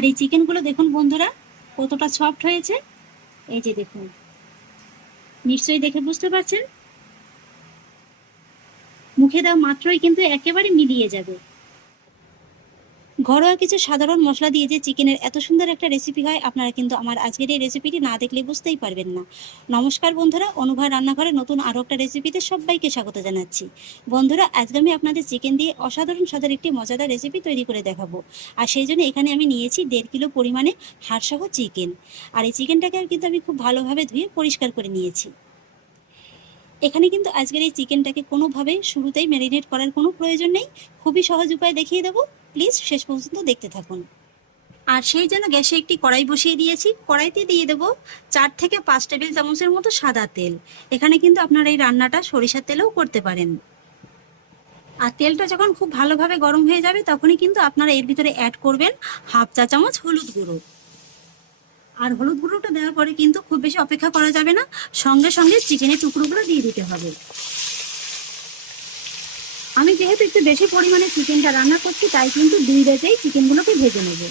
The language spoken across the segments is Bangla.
আর এই চিকেনগুলো দেখুন বন্ধুরা, কতটা সফট হয়েছে। এই যে দেখুন, নিশ্চয়ই দেখে বুঝতে পারছেন? মুখে দেওয়া মাত্রই কিন্তু একেবারে মিলিয়ে যাবে। ঘরোয়া কিছু সাধারণ মশলা দিয়ে যে চিকেনের এত সুন্দর একটা রেসিপি হয়, আপনারা কিন্তু আমার আজকের এই রেসিপিটি না দেখলে বুঝতেই পারবেন না। নমস্কার বন্ধুরা অনুভয় রান্নাঘরে নতুন আরও একটা রেসিপিতে সবাইকে স্বাগত জানাচ্ছি। বন্ধুরা, আজকে আমি আপনাদের চিকেন দিয়ে অসাধারণ স্বাদের একটি মজাদার রেসিপি তৈরি করে দেখাবো। আর সেই জন্য এখানে আমি নিয়েছি দেড় কিলো পরিমাণে হাড়সহ চিকেন আর এই চিকেনটাকে কিন্তু আমি খুব ভালোভাবে ধুয়ে পরিষ্কার করে নিয়েছি। এখানে কিন্তু আজকের এই চিকেনটাকে কোনোভাবেই শুরুতেই ম্যারিনেট করার কোনো প্রয়োজন নেই। খুবই সহজ উপায় দেখিয়ে দেবো। প্লিজ শেষ পর্যন্ত দেখতে থাকুন। আর সেই জন্য গ্যাসে একটি কড়াই বসিয়ে দিয়েছি। কড়াইতে দিয়ে দেবো চার থেকে পাঁচ টেবিল চামচের মতো সাদা তেল। এখানে কিন্তু আপনারা এই রান্নাটা সরিষার তেলেও করতে পারেন। আর তেলটা যখন খুব ভালোভাবে গরম হয়ে যাবে, তখনই কিন্তু আপনারা এর ভিতরে অ্যাড করবেন হাফ চা চামচ হলুদ গুঁড়ো। আর হলুদ গুঁড়োটা দেওয়ার পরে কিন্তু খুব বেশি অপেক্ষা করা যাবে না। সঙ্গে সঙ্গে চিকেনের টুকরোগুলো দিয়ে দিতে হবে। আমি যেহেতু একটু বেশি পরিমাণে চিকেনটা রান্না করছি, তাই কিন্তু দুই রেতেই চিকেনগুলোকে ভেজে নেব।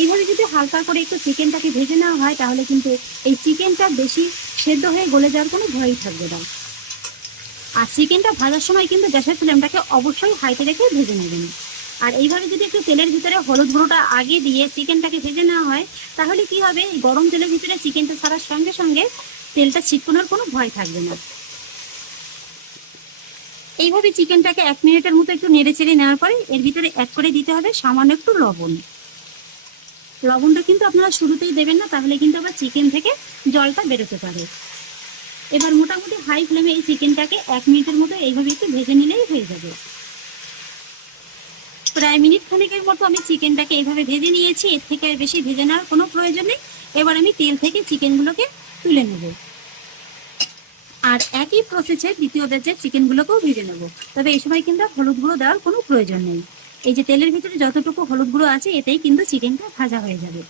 এইভাবে যদি হালকা করে একটু চিকেনটাকে ভেজে নেওয়া হয়, তাহলে কিন্তু এই চিকেনটা বেশি সেদ্ধ হয়ে গলে যাওয়ার কোনো ভয়ই থাকবে না। আর চিকেনটা ভাজার সময় কিন্তু গ্যাসের ফ্লেমটাকে অবশ্যই হাইতে রেখে ভেজে নেবেন। আর এইভাবে যদি একটু তেলের ভিতরে হলুদ গুঁড়োটা আগে দিয়ে চিকেনটাকে ভেজে নেওয়া হয়, তাহলে কি হবে? গরম তেলের ভিতরে চিকেনটা ছাড়ার সঙ্গে সঙ্গে তেলটা ছিটকোনোর কোনো ভয় থাকবে না। এইভাবে চিকেনটাকে এক মিনিটের মতো একটু নেড়ে চেড়ে নেওয়ার পরে এর ভিতরে অ্যাড করে দিতে হবে সামান্য একটু লবণ। লবণটা কিন্তু আপনারা শুরুতেই দেবেন না, তাহলে কিন্তু আবার চিকেন থেকে জলটা বেরোতে পারে। এবার মোটামুটি হাই ফ্লেমে এই চিকেনটাকে এক মিনিটের মতো এইভাবে একটু ভেজে নিলেই হয়ে যাবে। প্রায় মিনিট খানেকের মতো আমি চিকেনটাকে এইভাবে ভেজে নিয়েছি, এর থেকে আর বেশি ভেজে নেওয়ার কোনো প্রয়োজন নেই। এবার আমি তেল থেকে চিকেনগুলোকে তুলে নেব। আর একই প্রসেসে দ্বিতীয় ব্যাচের চিকেনগুলোকেও ভেজে নেব। তবে এই সময় কিন্তু হলুদ গুঁড়ো দেওয়ার কোনো প্রয়োজন নেই। এই যে তেলের ভিতরে যতটুকু হলুদ গুঁড়ো আছে, এতেই কিন্তু চিকেনটা ভাজা হয়ে যাবে।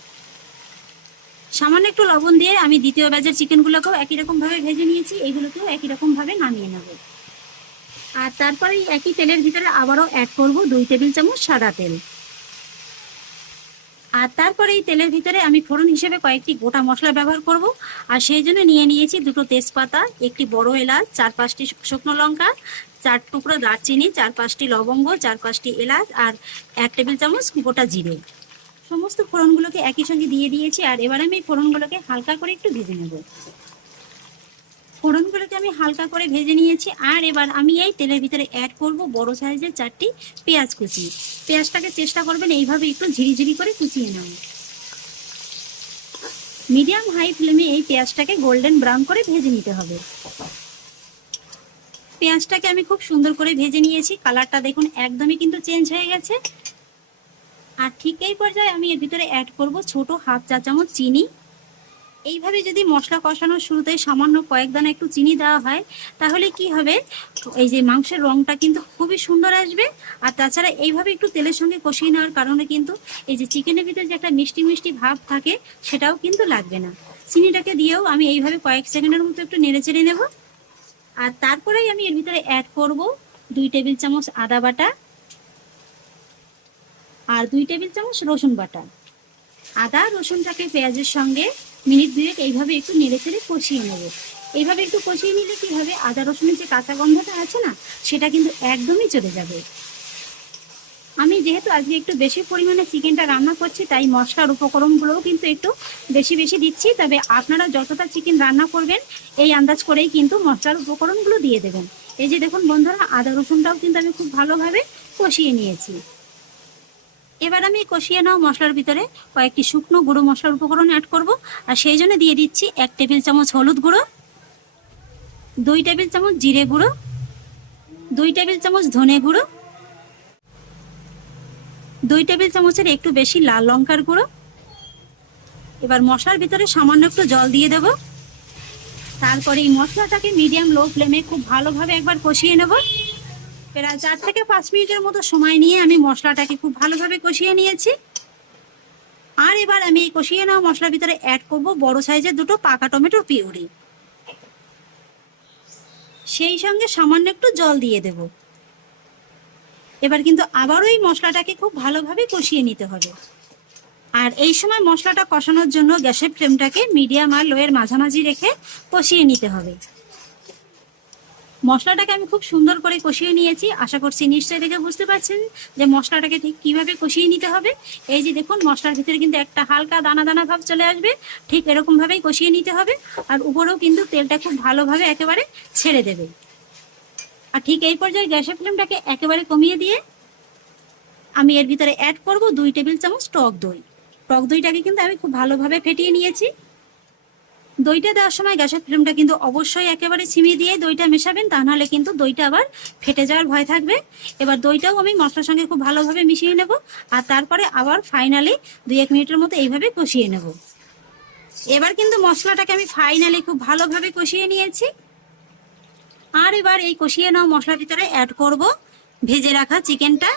সামান্য একটু লবণ দিয়ে আমি দ্বিতীয় ব্যাচের চিকেনগুলোকেও একই রকম ভাবে ভেজে নিয়েছি, এইগুলোকেও একই রকম ভাবে নামিয়ে নেব। আর তারপরে একই তেলের ভিতরে আবারও অ্যাড করব দুই টেবিল চামচ সাদা তেল। আর তারপরে এই তেলের ভিতরে আমি ফোড়ন হিসেবে কয়েকটি গোটা মশলা ব্যবহার করব। আর সেই জন্য নিয়ে নিয়েছি দুটো তেজপাতা, একটি বড় এলাচ, চার পাঁচটি শুকনো লঙ্কা, চার টুকরো দারচিনি, চার পাঁচটি লবঙ্গ, চার পাঁচটি এলাচ আর এক টেবিল চামচ গোটা জিরে। সমস্ত ফোড়নগুলোকে একই সঙ্গে দিয়ে দিয়েছি আর এবার আমি ফোড়নগুলোকে হালকা করে একটু ভেজে নেব। ফোড়নগুলোকে আমি হালকা করে ভেজে নিয়েছি। আর এবার আমি এই তেলের ভিতরে অ্যাড করব বড় সাইজের চারটি পেঁয়াজ কুচি। পেঁয়াজটাকে চেষ্টা করবেন এইভাবে একটু ঝিরিঝিরি করে কুচিয়ে নেব মিডিয়াম হাই ফ্লেমে এই পেঁয়াজটাকে গোল্ডেন ব্রাউন করে ভেজে নিতে হবে। পেঁয়াজটাকে আমি খুব সুন্দর করে ভেজে নিয়েছি। কালারটা দেখুন একদমই কিন্তু চেঞ্জ হয়ে গেছে। আর ঠিক এই পর্যায়ে আমি এর ভিতরে অ্যাড করব ছোট হাফ চা চামচ চিনি। এইভাবে যদি মশলা কষানোর শুরুতে সামান্য কয়েক দানা একটু চিনি দেওয়া হয়, তাহলে কি হবে? এই যে মাংসের রংটা কিন্তু খুবই সুন্দর আসবে। আর তাছাড়া এইভাবে একটু তেলের সঙ্গে কষিয়ে নেওয়ার কারণে কিন্তু এই যে চিকেনের ভিতরে যে একটা মিষ্টি মিষ্টি ভাব থাকে, সেটাও কিন্তু লাগবে না। চিনিটাকে দিয়েও আমি এইভাবে কয়েক সেকেন্ডের মতো একটু নেড়ে চেড়ে নেব। আর তারপরেই আমি এর ভিতরে অ্যাড করব দুই টেবিল চামচ আদা বাটা আর দুই টেবিল চামচ রসুন বাটা। আদা রসুনটাকে পেঁয়াজের সঙ্গে মিনিট দুয়েক এইভাবে একটু নেড়ে চেড়ে কষিয়ে নেব। এইভাবে একটু কষিয়ে নিলে কি হবে? আদা, রসুনের যে কাঁচা গন্ধটা আছে না, সেটা কিন্তু একদমই চলে যাবে। আমি যেহেতু আজকে একটু বেশি পরিমাণে চিকেনটা রান্না করছি, তাই মশলার উপকরণগুলোও কিন্তু একটু বেশি বেশি দিচ্ছি। তবে আপনারা যতটা চিকেন রান্না করবেন, এই আন্দাজ করেই কিন্তু মশলার উপকরণগুলো দিয়ে দেবেন। এই যে দেখুন বন্ধুরা, আদা, রসুনটাও কিন্তু আমি খুব ভালোভাবে কষিয়ে নিয়েছি। এবার আমি কষিয়ে নাও মশলার ভিতরে কয়েকটি শুকনো গুঁড়ো মশলার উপকরণ অ্যাড করব। আর সেই জন্য দিয়ে দিচ্ছি এক টেবিল চামচ হলুদ গুঁড়ো, দুই টেবিল চামচ জিরে গুঁড়ো, দুই টেবিল চামচ ধনে গুঁড়ো, দুই টেবিল চামচের একটু বেশি লাল লঙ্কার গুঁড়ো। এবার মশলার ভিতরে সামান্য একটু জল দিয়ে দেব। তারপরে এই মশলাটাকে মিডিয়াম লো ফ্লেমে খুব ভালোভাবে একবার কষিয়ে নেব। প্রায় চার থেকে পাঁচ মিনিটের মতো সময় নিয়ে আমি মশলাটাকে খুব ভালোভাবে কষিয়ে নিয়েছি। আর এবার আমি এই কষিয়ে নেওয়া মশলার ভিতরে অ্যাড করব বড় সাইজের দুটো পাকা টমেটোর পিউরি। সেই সঙ্গে সামান্য একটু জল দিয়ে দেব। এবার কিন্তু আবারও এই মশলাটাকে খুব ভালোভাবে কষিয়ে নিতে হবে। আর এই সময় মশলাটা কষানোর জন্য গ্যাসের ফ্লেমটাকে মিডিয়াম আর লোয়ের মাঝামাঝি রেখে কষিয়ে নিতে হবে। মশলাটাকে আমি খুব সুন্দর করে কষিয়ে নিয়েছি। আশা করছি নিশ্চয়ই দেখে বুঝতে পারছেন যে মশলাটাকে ঠিক কীভাবে কষিয়ে নিতে হবে। এই যে দেখুন, মশলার ভিতরে কিন্তু একটা হালকা দানা দানা ভাব চলে আসবে। ঠিক এরকম ভাবেই কষিয়ে নিতে হবে আর উপরেও কিন্তু তেলটা খুব ভালোভাবে একেবারে ছেড়ে দেবে। আর ঠিক এই পর্যায়ে গ্যাসের ফ্লেমটাকে একেবারে কমিয়ে দিয়ে আমি এর ভিতরে অ্যাড করব দুই টেবিল চামচ টক দই। টক দইটাকে কিন্তু আমি খুব ভালোভাবে ফেটিয়ে নিয়েছি। দইটা দেওয়ার সময় গ্যাসের ফ্লেমটা কিন্তু অবশ্যই একেবারে ছিমিয়ে দিয়ে দইটা মেশাবেন, তা নাহলে কিন্তু দইটা আবার ফেটে যাওয়ার ভয় থাকবে। এবার দইটাও আমি মশলার সঙ্গে খুব ভালোভাবে মিশিয়ে নেব আর তারপরে আবার ফাইনালি দুই এক মিনিটের মতো এইভাবে কষিয়ে নেব। এবার কিন্তু মশলাটাকে আমি ফাইনালি খুব ভালোভাবে কষিয়ে নিয়েছি। আর এবার এই কষিয়ে নেওয়া মশলার ভিতরে অ্যাড করব ভেজে রাখা চিকেনটা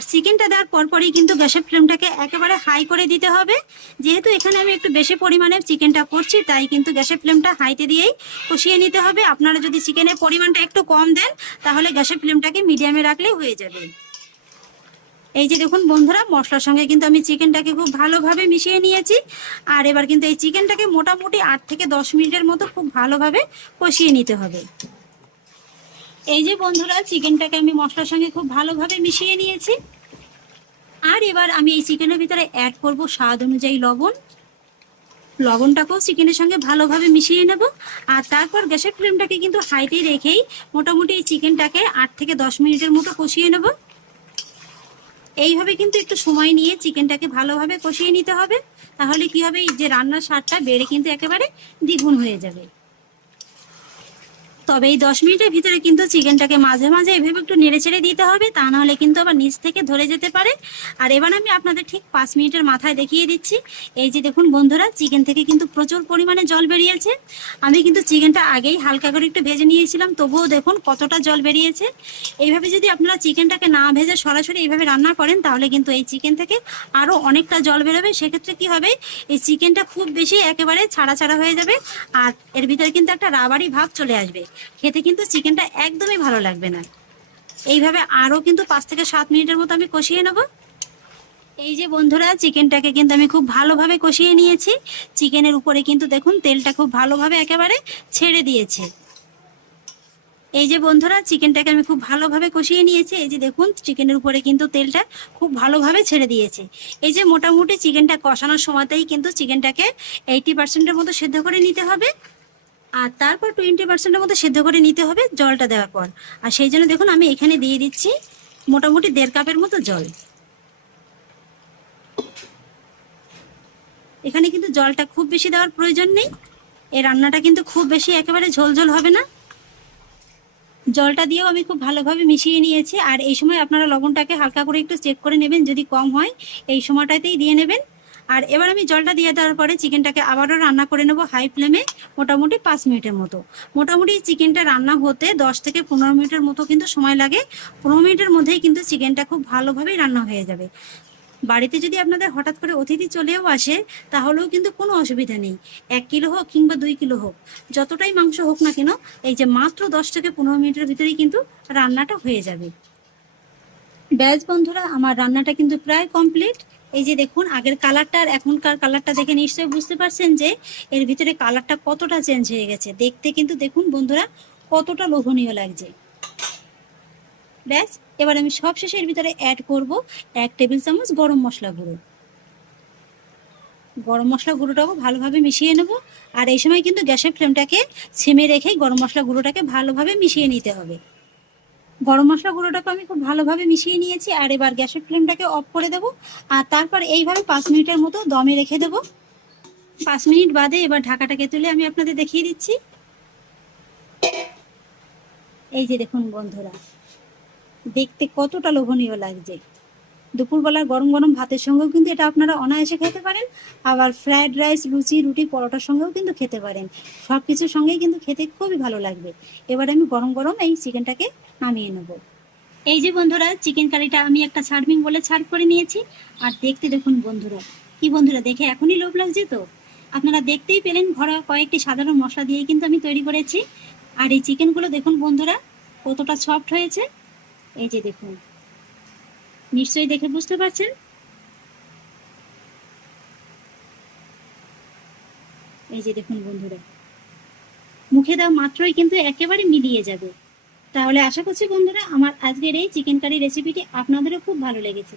আর চিকেনটা দেওয়ার পরপরই কিন্তু গ্যাসের ফ্লেমটাকে একেবারে হাই করে দিতে হবে। যেহেতু এখানে আমি একটু বেশি পরিমাণে চিকেনটা করছি, তাই কিন্তু গ্যাসের ফ্লেমটা হাইতে দিয়েই কষিয়ে নিতে হবে। আপনারা যদি চিকেনের পরিমাণটা একটু কম দেন, তাহলে গ্যাসের ফ্লেমটাকে মিডিয়ামে রাখলেই হয়ে যাবে। এই যে দেখুন বন্ধুরা, মশলার সঙ্গে কিন্তু আমি চিকেনটাকে খুব ভালোভাবে মিশিয়ে নিয়েছি। আর এবার কিন্তু এই চিকেনটাকে মোটামুটি আট থেকে দশ মিনিটের মতো খুব ভালোভাবে কষিয়ে নিতে হবে। এই যে বন্ধুরা, চিকেনটাকে আমি মশলার সঙ্গে খুব ভালোভাবে মিশিয়ে নিয়েছি। আর এবার আমি এই চিকেনের ভিতরে অ্যাড করব স্বাদ অনুযায়ী লবণ। লবণটাকেও চিকেনের সঙ্গে ভালোভাবে মিশিয়ে নেব। আর তারপর গ্যাসের ফ্লেমটাকে কিন্তু হাইতে রেখেই মোটামুটি এই চিকেনটাকে আট থেকে দশ মিনিটের মতো কষিয়ে নেব। এইভাবে কিন্তু একটু সময় নিয়ে চিকেনটাকে ভালোভাবে কষিয়ে নিতে হবে। তাহলে কি হবে, এই যে রান্নার স্বাদটা বেড়ে কিন্তু একেবারে দ্বিগুণ হয়ে যাবে। তবে এই দশ মিনিটের ভিতরে কিন্তু চিকেনটাকে মাঝে মাঝে এভাবে একটু নেড়ে ছেড়ে দিতে হবে, তা নাহলে কিন্তু আবার নিচ থেকে ধরে যেতে পারে। আর এবার আমি আপনাদের ঠিক পাঁচ মিনিটের মাথায় দেখিয়ে দিচ্ছি। এই যে দেখুন বন্ধুরা, চিকেন থেকে কিন্তু প্রচুর পরিমাণে জল বেরিয়েছে। আমি কিন্তু চিকেনটা আগেই হালকা করে একটু ভেজে নিয়েছিলাম, তবুও দেখুন কতটা জল বেরিয়েছে। এইভাবে যদি আপনারা চিকেনটাকে না ভেজে সরাসরি এইভাবে রান্না করেন, তাহলে কিন্তু এই চিকেন থেকে আরও অনেকটা জল বেরোবে। সেক্ষেত্রে কি হবে, এই চিকেনটা খুব বেশি একেবারে ছাড়া ছাড়া হয়ে যাবে, আর এর ভিতরে কিন্তু একটা রাবারি ভাব চলে আসবে। খেতে কিন্তু চিকেনটা একদমই ভালো লাগবে না। এইভাবে আরও কিন্তু পাঁচ থেকে সাত মিনিটের মতো আমি কষিয়ে নেব। এই যে বন্ধুরা, চিকেনটাকে কিন্তু আমি খুব ভালোভাবে কষিয়ে নিয়েছি। চিকেনের উপরে কিন্তু দেখুন, তেলটা খুব ভালোভাবে একেবারে ছেড়ে দিয়েছে। এই যে বন্ধুরা, চিকেনটাকে আমি খুব ভালোভাবে কষিয়ে নিয়েছি। এই যে দেখুন, চিকেনের উপরে কিন্তু তেলটা খুব ভালোভাবে ছেড়ে দিয়েছে। এই যে মোটামুটি চিকেনটা কষানোর সময়তেই কিন্তু চিকেনটাকে এইটি পার্সেন্টের মতো সেদ্ধ করে নিতে হবে। আর তারপর টোয়েন্টি পার্সেন্টের মতো সেদ্ধ করে নিতে হবে জলটা দেওয়ার পর। আর সেই জন্য দেখুন আমি এখানে দিয়ে দিচ্ছি মোটামুটি দেড় কাপের মতো জল। এখানে কিন্তু জলটা খুব বেশি দেওয়ার প্রয়োজন নেই। এই রান্নাটা কিন্তু খুব বেশি একেবারে ঝোলঝোল হবে না। জলটা দিয়েও আমি খুব ভালোভাবে মিশিয়ে নিয়েছি। আর এই সময় আপনারা লবণটাকে হালকা করে একটু চেক করে নেবেন যদি কম হয়, এই সময়টাতেই দিয়ে নেবেন। আর এবার আমি জলটা দিয়ে দেওয়ার পরে চিকেনটাকে আবারও রান্না করে নেব হাই ফ্লেমে মোটামুটি পাঁচ মিনিটের মতো। মোটামুটি চিকেনটা রান্না হতে দশ থেকে পনেরো মিনিটের মতো কিন্তু সময় লাগে। পনেরো মিনিটের মধ্যেই কিন্তু চিকেনটা খুব ভালোভাবেই রান্না হয়ে যাবে। বাড়িতে যদি আপনাদের হঠাৎ করে অতিথি চলেও আসে, তাহলেও কিন্তু কোনো অসুবিধা নেই। এক কিলো হোক কিংবা দুই কিলো হোক, যতটাই মাংস হোক না কেন, এই যে মাত্র দশ থেকে পনেরো মিনিটের ভিতরেই কিন্তু রান্নাটা হয়ে যাবে। ব্যাস বন্ধুরা, আমার রান্নাটা কিন্তু প্রায় কমপ্লিট। এই যে দেখুন, আগের কালারটা আর এখনকার কালারটা দেখে নিশ্চয়ই বুঝতে পারছেন যে এর ভিতরে কালারটা কতটা চেঞ্জ হয়ে গেছে। দেখতে কিন্তু দেখুন বন্ধুরা, কতটা লোভনীয় লাগছে। ব্যাস, এবার আমি সব শেষে এর ভিতরে অ্যাড করব এক টেবিল চামচ গরম মশলা গুঁড়ো। গরম মশলা গুঁড়োটাকে ভালোভাবে মিশিয়ে নেব। আর এই সময় কিন্তু গ্যাসের ফ্লেমটাকে ছেমে রেখেই গরম মশলা গুঁড়োটাকে ভালোভাবে মিশিয়ে নিতে হবে। গরম মশলা গুঁড়োটাকে আমি খুব ভালোভাবে মিশিয়ে নিয়েছি, আর এবার গ্যাসের ফ্লেমটাকে অফ করে দেব। আর তারপর এইভাবে পাঁচ মিনিটের মতো দমে রেখে দেব। পাঁচ মিনিট বাদে এবার ঢাকাটাকে তুলে আমি আপনাদের দেখিয়ে দিচ্ছি। এই যে দেখুন বন্ধুরা, দেখতে কতটা লোভনীয় লাগছে। দুপুরবেলার গরম গরম ভাতের সঙ্গেও কিন্তু এটা আপনারা অনায়াসে খেতে পারেন। আবার ফ্রায়েড রাইস লুচি, রুটি, পরোটার সঙ্গেও কিন্তু খেতে পারেন। সব কিছুর সঙ্গেই কিন্তু খেতে খুবই ভালো লাগবে। এবার আমি গরম গরম এই চিকেনটাকে নামিয়ে নেব। এই যে বন্ধুরা, চিকেন কারিটা আমি একটা ছাড়বিন বলে ছাড় করে নিয়েছি। আর দেখতে দেখুন বন্ধুরা, কি বন্ধুরা, দেখে এখনই লোভ লাগছে তো? আপনারা দেখতেই পেলেন ঘরোয়া কয়েকটি সাধারণ মশলা দিয়ে কিন্তু আমি তৈরি করেছি। আর এই চিকেনগুলো দেখুন বন্ধুরা, কতটা সফট হয়েছে। এই যে দেখুন। নিশ্চয়ই দেখে বুঝতে পারছেন? এই যে দেখুন বন্ধুরা, মুখে দেওয়া মাত্রই কিন্তু একেবারে মিলিয়ে যাবে। তাহলে আশা করছি বন্ধুরা, আমার আজকের এই চিকেন কারি রেসিপিটি আপনাদেরও খুব ভালো লেগেছে।